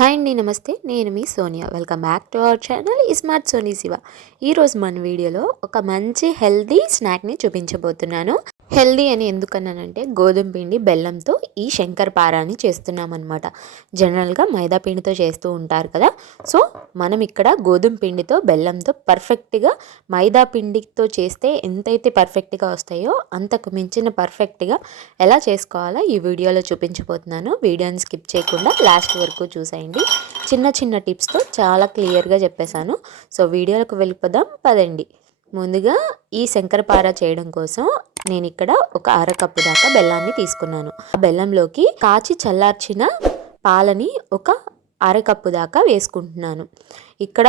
Hi అండి నమస్తే. నేను మీ Sonia. Welcome back to our channel smart Soni Shiva ఈరోజు మన వీడియోలో ఒక మంచి హెల్దీ స్నాక్ని చూపించబోతున్నాను. హెల్దీ అని ఎందుకన్నానంటే గోధుమ పిండి బెల్లంతో ఈ శంకర్ పారాని చేస్తున్నాం అనమాట జనరల్గా మైదా పిండితో చేస్తూ ఉంటారు కదా. సో మనం ఇక్కడ గోధుమ పిండితో బెల్లంతో పర్ఫెక్ట్గా మైదా పిండితో చేస్తే ఎంతైతే పర్ఫెక్ట్గా వస్తాయో అంతకు మించిన పర్ఫెక్ట్గా ఎలా చేసుకోవాలో ఈ వీడియోలో చూపించబోతున్నాను. వీడియోని స్కిప్ చేయకుండా లాస్ట్ వరకు చూసేయండి. చిన్న చిన్న టిప్స్తో చాలా క్లియర్గా చెప్పేశాను. సో వీడియోలకు వెళ్ళిపోదాం. పదండి. ముందుగా ఈ శంకరపార చేయడం కోసం నేను ఇక్కడ ఒక అరకప్పు దాకా బెల్లాన్ని తీసుకున్నాను. ఆ బెల్లంలోకి కాచి చల్లార్చిన పాలని ఒక అరకప్పు దాకా వేసుకుంటున్నాను. ఇక్కడ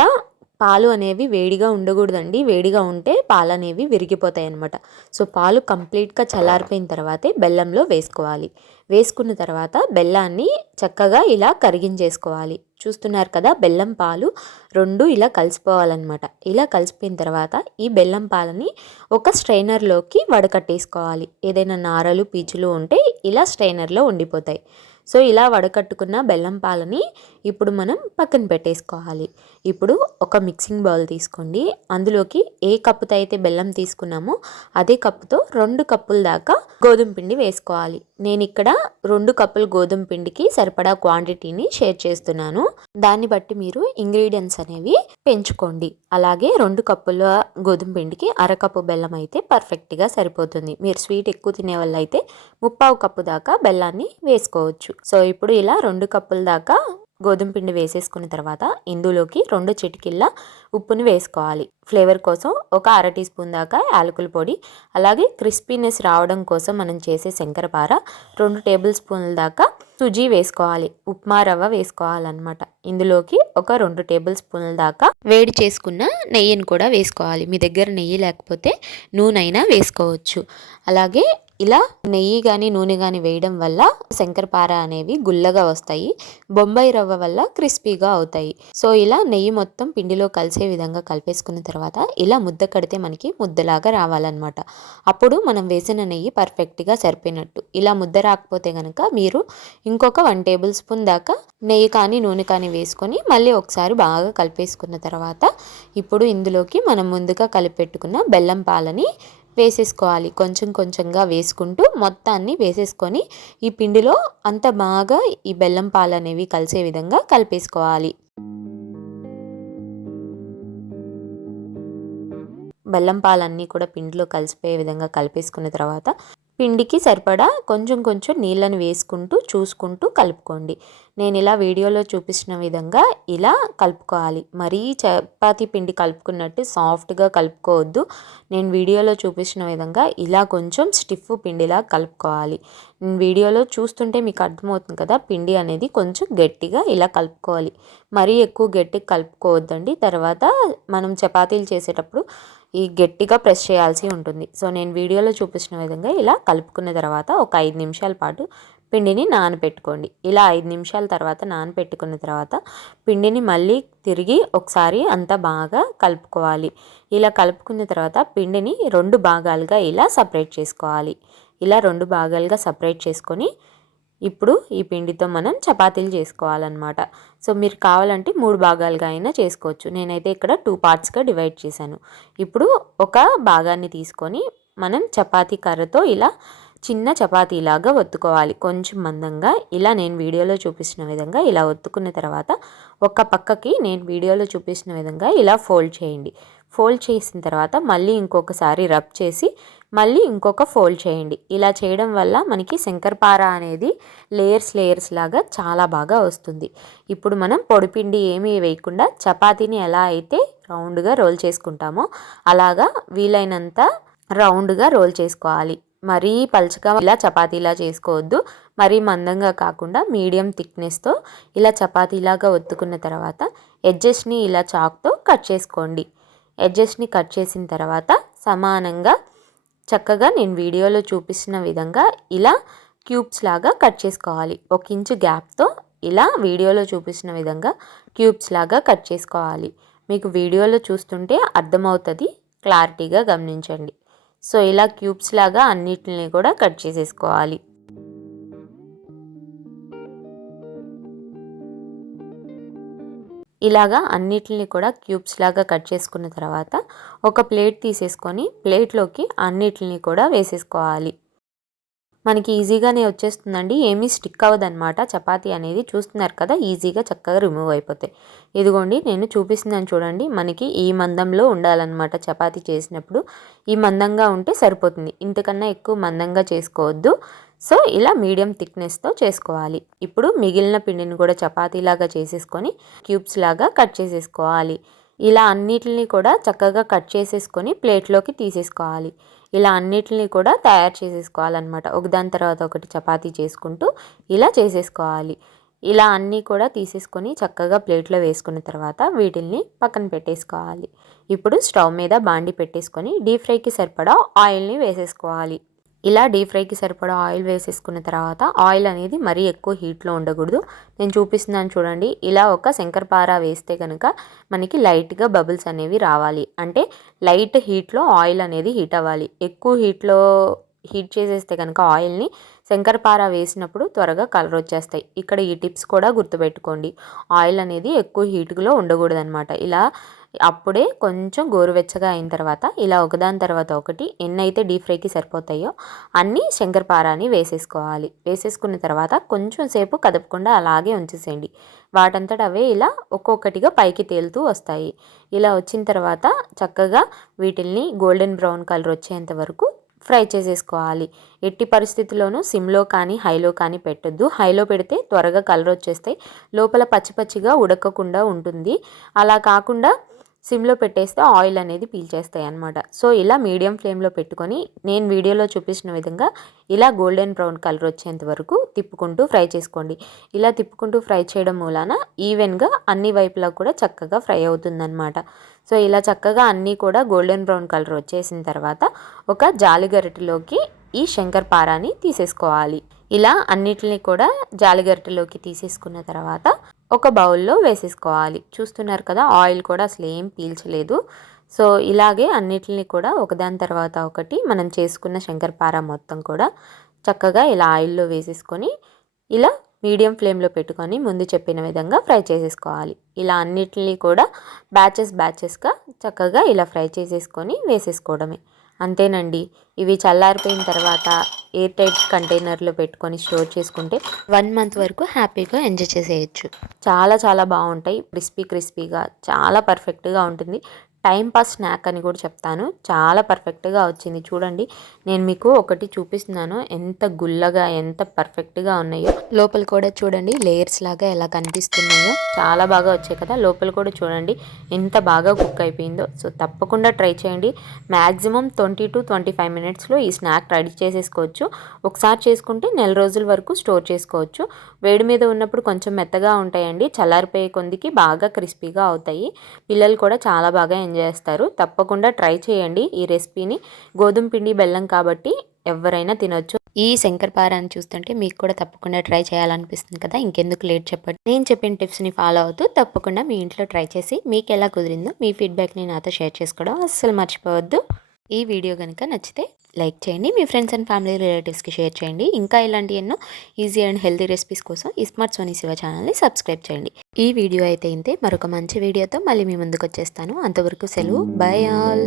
పాలు అనేవి వేడిగా ఉండకూడదండి. వేడిగా ఉంటే పాలు అనేవి విరిగిపోతాయి అన్నమాట సో పాలు కంప్లీట్గా చల్లారిపోయిన తర్వాతే బెల్లంలో వేసుకోవాలి. వేసుకున్న తర్వాత బెల్లాన్ని చక్కగా ఇలా కరిగించేసుకోవాలి. చూస్తున్నారు కదా బెల్లం పాలు రెండు ఇలా కలిసిపోవాలన్నమాట. ఇలా కలిసిపోయిన తర్వాత ఈ బెల్లం పాలని ఒక స్ట్రైనర్లోకి వడకట్టేసుకోవాలి. ఏదైనా నారలు పీచులు ఉంటే ఇలా స్ట్రైనర్లో ఉండిపోతాయి. సో ఇలా వడకట్టుకున్న బెల్లం పాలని ఇప్పుడు మనం పక్కన పెట్టేసుకోవాలి. ఇప్పుడు ఒక మిక్సింగ్ బౌల్ తీసుకోండి. అందులోకి ఏ కప్పుతో అయితే బెల్లం తీసుకున్నామో అదే కప్పుతో రెండు కప్పుల దాకా గోధుమ పిండి వేసుకోవాలి. నేను ఇక్కడ రెండు కప్పులు గోధుమ పిండికి సరిపడా క్వాంటిటీని షేర్ చేస్తున్నాను. దాన్ని బట్టి మీరు ఇంగ్రీడియంట్స్ అనేవి పెంచుకోండి. అలాగే రెండు కప్పుల గోధుమ పిండికి అరకప్పు బెల్లం అయితే పర్ఫెక్ట్గా సరిపోతుంది. మీరు స్వీట్ ఎక్కువ తినే వాళ్ళు అయితే ముప్పావు కప్పు దాకా బెల్లాన్ని వేసుకోవచ్చు. సో ఇప్పుడు ఇలా రెండు కప్పుల దాకా గోధుమ పిండి వేసేసుకున్న తర్వాత ఇందులోకి రెండు చిటికిళ్ళ ఉప్పుని వేసుకోవాలి. ఫ్లేవర్ కోసం ఒక అర టీ స్పూన్ దాకా యాలకుల పొడి అలాగే క్రిస్పీనెస్ రావడం కోసం మనం చేసే శంకరపార రెండు టేబుల్ స్పూన్ల దాకా సుజీ వేసుకోవాలి. ఉప్మా రవ్వ వేసుకోవాలన్నమాట. ఇందులోకి ఒక రెండు టేబుల్ స్పూన్ల దాకా వేడి చేసుకున్న నెయ్యిని కూడా వేసుకోవాలి. మీ దగ్గర నెయ్యి లేకపోతే నూనె అయినా వేసుకోవచ్చు. అలాగే ఇలా నెయ్యి కానీ నూనె కానీ వేయడం వల్ల శంకరపార అనేవి గుల్లగా వస్తాయి. బొంబాయి రవ్వ వల్ల క్రిస్పీగా అవుతాయి. సో ఇలా నెయ్యి మొత్తం పిండిలో కలిసే విధంగా కలిపేసుకున్న తర్వాత ఇలా ముద్ద కడితే మనకి ముద్దలాగా రావాలన్నమాట. అప్పుడు మనం వేసిన నెయ్యి పర్ఫెక్ట్గా సరిపోయినట్టు. ఇలా ముద్ద రాకపోతే కనుక మీరు ఇంకొక వన్ టేబుల్ స్పూన్ దాకా నెయ్యి కానీ నూనె కానీ వేసుకొని మళ్ళీ ఒకసారి బాగా కలిపేసుకున్న తర్వాత ఇప్పుడు ఇందులోకి మనం ముందుగా కలిపెట్టుకున్న బెల్లం పాలని వేసేసుకోవాలి. కొంచెం కొంచెంగా వేసుకుంటూ మొత్తాన్ని వేసేసుకొని ఈ పిండిలో అంత బాగా ఈ బెల్లం పాలు అనేవి కలిసే విధంగా కలిపేసుకోవాలి. బెల్లం పాలన్నీ కూడా పిండిలో కలిసిపోయే విధంగా కలిపేసుకున్న తర్వాత పిండికి సరిపడా కొంచెం కొంచెం నీళ్ళని వేసుకుంటూ చూసుకుంటూ కలుపుకోండి. నేను ఇలా వీడియోలో చూపించిన విధంగా ఇలా కలుపుకోవాలి. మరీ చపాతీ పిండి కలుపుకున్నట్టు సాఫ్ట్గా కలుపుకోవద్దు. నేను వీడియోలో చూపించిన విధంగా ఇలా కొంచెం స్టిఫ్ పిండిలా కలుపుకోవాలి. నేను వీడియోలో చూస్తుంటే మీకు అర్థమవుతుంది కదా పిండి అనేది కొంచెం గట్టిగా ఇలా కలుపుకోవాలి. మరీ ఎక్కువ గట్టిగా కలుపుకోవద్దండి. తర్వాత మనం చపాతీలు చేసేటప్పుడు ఈ గట్టిగా ప్రెస్ చేయాల్సి ఉంటుంది. సో నేను వీడియోలో చూపించిన విధంగా ఇలా కలుపుకున్న తర్వాత ఒక ఐదు నిమిషాల పాటు పిండిని నానబెట్టుకోండి. ఇలా ఐదు నిమిషాల తర్వాత నానబెట్టుకున్న తర్వాత పిండిని మళ్ళీ తిరిగి ఒకసారి అంతా బాగా కలుపుకోవాలి. ఇలా కలుపుకున్న తర్వాత పిండిని రెండు భాగాలుగా ఇలా సపరేట్ చేసుకోవాలి. ఇలా రెండు భాగాలుగా సపరేట్ చేసుకొని ఇప్పుడు ఈ పిండితో మనం చపాతీలు చేసుకోవాలన్నమాట. సో మీరు కావాలంటే మూడు భాగాలుగా అయినా చేసుకోవచ్చు. నేనైతే ఇక్కడ టూ పార్ట్స్గా డివైడ్ చేశాను. ఇప్పుడు ఒక భాగాన్ని తీసుకొని మనం చపాతీ కర్రతో ఇలా చిన్న చపాతీలాగా ఒత్తుకోవాలి. కొంచెం మందంగా ఇలా నేను వీడియోలో చూపించిన విధంగా ఇలా ఒత్తుకున్న తర్వాత ఒక పక్కకి నేను వీడియోలో చూపించిన విధంగా ఇలా ఫోల్డ్ చేయండి. ఫోల్డ్ చేసిన తర్వాత మళ్ళీ ఇంకొకసారి రబ్ చేసి మళ్ళీ ఇంకొక ఫోల్డ్ చేయండి. ఇలా చేయడం వల్ల మనకి శంకరపార అనేది లేయర్స్ లేయర్స్ లాగా చాలా బాగా వస్తుంది. ఇప్పుడు మనం పొడిపిండి ఏమీ వేయకుండా చపాతీని ఎలా అయితే రౌండ్గా రోల్ చేసుకుంటామో అలాగా వీలైనంత రౌండ్గా రోల్ చేసుకోవాలి. మరీ పలుచగా ఇలా చపాతీలా చేసుకోవద్దు. మరీ మందంగా కాకుండా మీడియం థిక్నెస్తో ఇలా చపాతీలాగా ఒత్తుకున్న తర్వాత ఎడ్జెస్ని ఇలా చాక్తో కట్ చేసుకోండి. ఎడ్జెస్ని కట్ చేసిన తర్వాత సమానంగా చక్కగా నేను వీడియోలో చూపిస్తున్న విధంగా ఇలా క్యూబ్స్ లాగా కట్ చేసుకోవాలి. ఒక ఇంచు గ్యాప్తో ఇలా వీడియోలో చూపించిన విధంగా క్యూబ్స్ లాగా కట్ చేసుకోవాలి. మీకు వీడియోలో చూస్తుంటే అర్థమవుతుంది క్లారిటీగా గమనించండి. సో ఇలా క్యూబ్స్ లాగా అన్నిటిని కూడా కట్ చేసేసుకోవాలి. ఇలాగా అన్నిటిని కూడా క్యూబ్స్ లాగా కట్ చేసుకున్న తర్వాత ఒక ప్లేట్ తీసేసుకొని ప్లేట్లోకి అన్నిటిని కూడా వేసేసుకోవాలి. మనకి ఈజీగానే వచ్చేస్తుందండి. ఏమీ స్టిక్ అవ్వదన్నమాట. చపాతీ అనేది చూస్తున్నారు కదా ఈజీగా చక్కగా రిమూవ్ అయిపోతాయి ఇదిగోండి నేను చూపిస్తున్నాను చూడండి. మనకి ఈ మందంలో ఉండాలన్నమాట చపాతీ చేసినప్పుడు. ఈ మందంగా ఉంటే సరిపోతుంది. ఇంతకన్నా ఎక్కువ మందంగా చేసుకోవద్దు. సో ఇలా మీడియం థిక్నెస్తో చేసుకోవాలి. ఇప్పుడు మిగిలిన పిండిని కూడా చపాతీలాగా చేసేసుకొని క్యూబ్స్ లాగా కట్ చేసేసుకోవాలి. ఇలా అన్నిటిని కూడా చక్కగా కట్ చేసేసుకొని ప్లేట్లోకి తీసేసుకోవాలి. ఇలా అన్నిటిని కూడా తయారు చేసేసుకోవాలన్నమాట. ఒకదాని తర్వాత ఒకటి చపాతీ చేసుకుంటూ ఇలా చేసేసుకోవాలి. ఇలా అన్నీ కూడా తీసేసుకొని చక్కగా ప్లేట్లో వేసుకున్న తర్వాత వీటిల్ని పక్కన పెట్టేసుకోవాలి. ఇప్పుడు స్టవ్ మీద బాండి పెట్టేసుకొని డీప్ ఫ్రైకి సరిపడా ఆయిల్ని వేసేసుకోవాలి. ఇలా డీప్ ఫ్రైకి సరిపడా ఆయిల్ వేసేసుకున్న తర్వాత ఆయిల్ అనేది మరీ ఎక్కువ హీట్లో ఉండకూడదు. నేను చూపిస్తున్నాను చూడండి. ఇలా ఒక శంకరపార వేస్తే కనుక మనకి లైట్గా బబుల్స్ అనేవి రావాలి. అంటే లైట్ హీట్లో ఆయిల్ అనేది హీట్ అవ్వాలి. ఎక్కువ హీట్లో హీట్ చేసేస్తే కనుక ఆయిల్ని శంకరపార వేసినప్పుడు త్వరగా కలర్ వచ్చేస్తాయి. ఇక్కడ ఈ టిప్స్ కూడా గుర్తుపెట్టుకోండి. ఆయిల్ అనేది ఎక్కువ హీట్లో ఉండకూడదనమాట ఇలా అప్పుడే కొంచెం గోరువెచ్చగా అయిన తర్వాత ఇలా ఒకదాని తర్వాత ఒకటి ఎన్నైతే డీప్ ఫ్రైకి సరిపోతాయో అన్నీ శంకరపారాని వేసేసుకోవాలి. వేసేసుకున్న తర్వాత కొంచెం సేపు కదపకుండా అలాగే ఉంచేసేయండి. వాటంతట అవే ఇలా ఒక్కొక్కటిగా పైకి తేలుతూ వస్తాయి. ఇలా వచ్చిన తర్వాత చక్కగా వీటిల్ని గోల్డెన్ బ్రౌన్ కలర్ వచ్చేంత వరకు ఫ్రై చేసేసుకోవాలి. ఎట్టి పరిస్థితుల్లోనూ సిమ్లో కానీ హైలో కానీ పెట్టొద్దు. హైలో పెడితే త్వరగా కలర్ వచ్చేస్తాయి. లోపల పచ్చి పచ్చిగా ఉడకకుండా ఉంటుంది. అలా కాకుండా సిమ్లో పెట్టేస్తే ఆయిల్ అనేది పీల్చేస్తాయి అనమాట సో ఇలా మీడియం ఫ్లేమ్లో పెట్టుకొని నేను వీడియోలో చూపించిన విధంగా ఇలా గోల్డెన్ బ్రౌన్ కలర్ వచ్చేంత వరకు తిప్పుకుంటూ ఫ్రై చేసుకోండి. ఇలా తిప్పుకుంటూ ఫ్రై చేయడం మూలాన ఈవెన్గా అన్ని వైపులా కూడా చక్కగా ఫ్రై అవుతుందన్నమాట. సో ఇలా చక్కగా అన్నీ కూడా గోల్డెన్ బ్రౌన్ కలర్ వచ్చేసిన తర్వాత ఒక జాలిగరిటలోకి ఈ శంకర్ పారాని తీసేసుకోవాలి. ఇలా అన్నిటిని కూడా జాలిగరిటెలోకి తీసేసుకున్న తర్వాత ఒక బౌల్లో వేసేసుకోవాలి. చూస్తున్నారు కదా ఆయిల్ కూడా అసలు ఏం పీల్చలేదు. సో ఇలాగే అన్నిటిని కూడా ఒకదాని తర్వాత ఒకటి మనం చేసుకున్న శంకరపార మొత్తం కూడా చక్కగా ఇలా ఆయిల్లో వేసేసుకొని ఇలా మీడియం ఫ్లేమ్లో పెట్టుకొని ముందు చెప్పిన విధంగా ఫ్రై చేసేసుకోవాలి. ఇలా అన్నిటిని కూడా బ్యాచెస్ బ్యాచెస్గా చక్కగా ఇలా ఫ్రై చేసేసుకొని వేసేసుకోవడమే. అంతేనండి. ఇవి చల్లారిపోయిన తర్వాత ఎయిర్ టైట్ కంటైనర్లో పెట్టుకొని స్టోర్ చేసుకుంటే వన్ మంత్ వరకు హ్యాపీగా ఎంజాయ్ చేసేయచ్చు. చాలా చాలా బాగుంటాయి. క్రిస్పీ క్రిస్పీగా చాలా పర్ఫెక్ట్గా ఉంటుంది. టైం పాస్ స్నాక్ అని కూడా చెప్తాను. చాలా పర్ఫెక్ట్గా వచ్చింది. చూడండి నేను మీకు ఒకటి చూపిస్తున్నాను. ఎంత గుల్లగా ఎంత పర్ఫెక్ట్గా ఉన్నాయో. లోపల కూడా చూడండి లేయర్స్ లాగా ఎలా కనిపిస్తున్నాయో. చాలా బాగా వచ్చాయి కదా. లోపల కూడా చూడండి ఎంత బాగా కుక్ అయిపోయిందో. సో తప్పకుండా ట్రై చేయండి. Maximum twenty two twenty five మినిట్స్లో ఈ స్నాక్ రెడీ చేసేసుకోవచ్చు. ఒకసారి చేసుకుంటే నెల రోజుల వరకు స్టోర్ చేసుకోవచ్చు. వేడి మీద ఉన్నప్పుడు కొంచెం మెత్తగా ఉంటాయండి. చల్లారిపోయే కొందికి బాగా క్రిస్పీగా అవుతాయి. పిల్లలు కూడా చాలా బాగా చేస్తారు. తప్పకుండా ట్రై చేయండి ఈ రెసిపీని. గోధుమ పిండి బెల్లం కాబట్టి ఎవరైనా తినొచ్చు. ఈ శంకర్పారాన్ని చూస్తుంటే మీకు కూడా తప్పకుండా ట్రై చేయాలనిపిస్తుంది కదా? ఇంకెందుకు లేట్ చెప్పండి. నేను చెప్పిన టిప్స్ని ఫాలో అవుతూ తప్పకుండా మీ ఇంట్లో ట్రై చేసి మీకు ఎలా కుదిరిందో మీ ఫీడ్బ్యాక్ని నాతో షేర్ చేసుకోవడం అస్సలు మర్చిపోవద్దు. ఈ వీడియో కనుక నచ్చితే లైక్ చేయండి మీ ఫ్రెండ్స్ అండ్ ఫ్యామిలీ రిలేటివ్స్కి షేర్ చేయండి. ఇంకా ఇలాంటి ఎన్నో ఈజీ అండ్ హెల్తీ రెసిపీస్ కోసం ఈ స్మార్ట్ సోనీ శివ ఛానల్ని సబ్స్క్రైబ్ చేయండి. ఈ వీడియో అయితే ఇంతే. మరొక మంచి వీడియోతో మళ్ళీ మీ ముందుకు వచ్చేస్తాను. అంతవరకు సెలవు. Bye all.